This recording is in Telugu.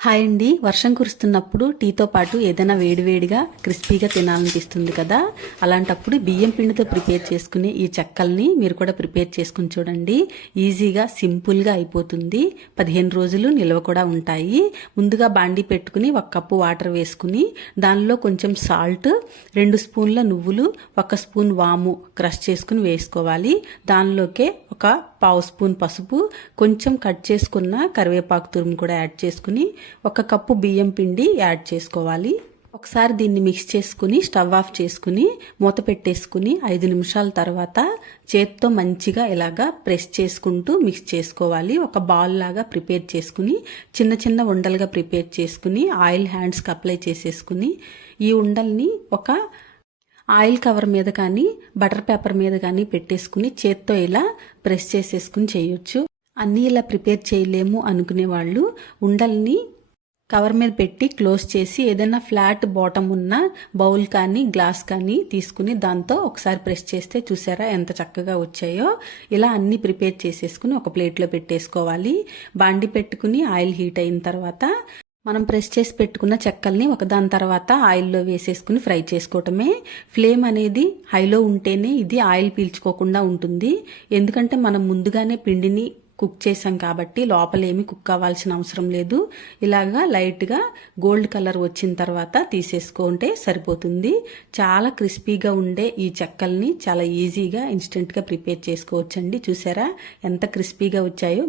హాయ్ అండి. వర్షం కురుస్తున్నప్పుడు టీతో పాటు ఏదైనా వేడివేడిగా క్రిస్పీగా తినాలనిపిస్తుంది కదా. అలాంటప్పుడు బియ్యం పిండితో ప్రిపేర్ చేసుకునే ఈ చెక్కల్ని మీరు కూడా ప్రిపేర్ చేసుకుని చూడండి. ఈజీగా సింపుల్గా అయిపోతుంది. 15 రోజులు నిల్వ కూడా ఉంటాయి. ముందుగా బాండీ పెట్టుకుని 1 కప్పు వాటర్ వేసుకుని దానిలో కొంచెం సాల్ట్, 2 స్పూన్ల నువ్వులు, 1 స్పూన్ వాము క్రష్ చేసుకుని వేసుకోవాలి. దానిలోకే 1/2 స్పూన్ పసుపు, కొంచెం కట్ చేసుకున్న కరివేపాకు తురుము కూడా యాడ్ చేసుకుని 1 కప్పు బియ్యం పిండి యాడ్ చేసుకోవాలి. ఒకసారి దీన్ని మిక్స్ చేసుకుని స్టవ్ ఆఫ్ చేసుకుని మూత పెట్టేసుకుని 5 నిమిషాల తర్వాత చేత్తో మంచిగా ఇలాగా ప్రెస్ చేసుకుంటూ మిక్స్ చేసుకోవాలి. ఒక బాల్ లాగా ప్రిపేర్ చేసుకుని చిన్న చిన్న ఉండలుగా ప్రిపేర్ చేసుకుని ఆయిల్ హ్యాండ్స్కి అప్లై చేసేసుకుని ఈ ఉండల్ని ఒక ఆయిల్ కవర్ మీద కానీ బటర్ పేపర్ మీద కానీ పెట్టేసుకుని చేత్తో ఇలా ప్రెస్ చేసేసుకుని చేయొచ్చు. అన్నీ ఇలా ప్రిపేర్ చేయలేము అనుకునే వాళ్ళు ఉండల్ని కవర్ మీద పెట్టి క్లోజ్ చేసి ఏదైనా ఫ్లాట్ బాటమ్ ఉన్న బౌల్ కానీ గ్లాస్ కానీ తీసుకుని దాంతో ఒకసారి ప్రెస్ చేస్తే చూసారా ఎంత చక్కగా వచ్చాయో. ఇలా అన్నీ ప్రిపేర్ చేసేసుకుని ఒక ప్లేట్లో పెట్టేసుకోవాలి. బాండి పెట్టుకుని ఆయిల్ హీట్ అయిన తర్వాత మనం ప్రెస్ చేసి పెట్టుకున్న చెక్కల్ని ఒకదాని తర్వాత ఆయిల్లో వేసేసుకుని ఫ్రై చేసుకోవటమే. ఫ్లేమ్ అనేది హైలో ఉంటేనే ఇది ఆయిల్ పీల్చుకోకుండా ఉంటుంది. ఎందుకంటే మనం ముందుగానే పిండిని కుక్ చేసాం కాబట్టి లోపలేమి కుక్ అవ్వాల్సిన అవసరం లేదు. ఇలాగా లైట్గా గోల్డ్ కలర్ వచ్చిన తర్వాత తీసేసుకుంటే సరిపోతుంది. చాలా క్రిస్పీగా ఉండే ఈ చెక్కల్ని చాలా ఈజీగా ఇన్స్టెంట్గా ప్రిపేర్ చేసుకోవచ్చండి. చూసారా ఎంత క్రిస్పీగా వచ్చాయో.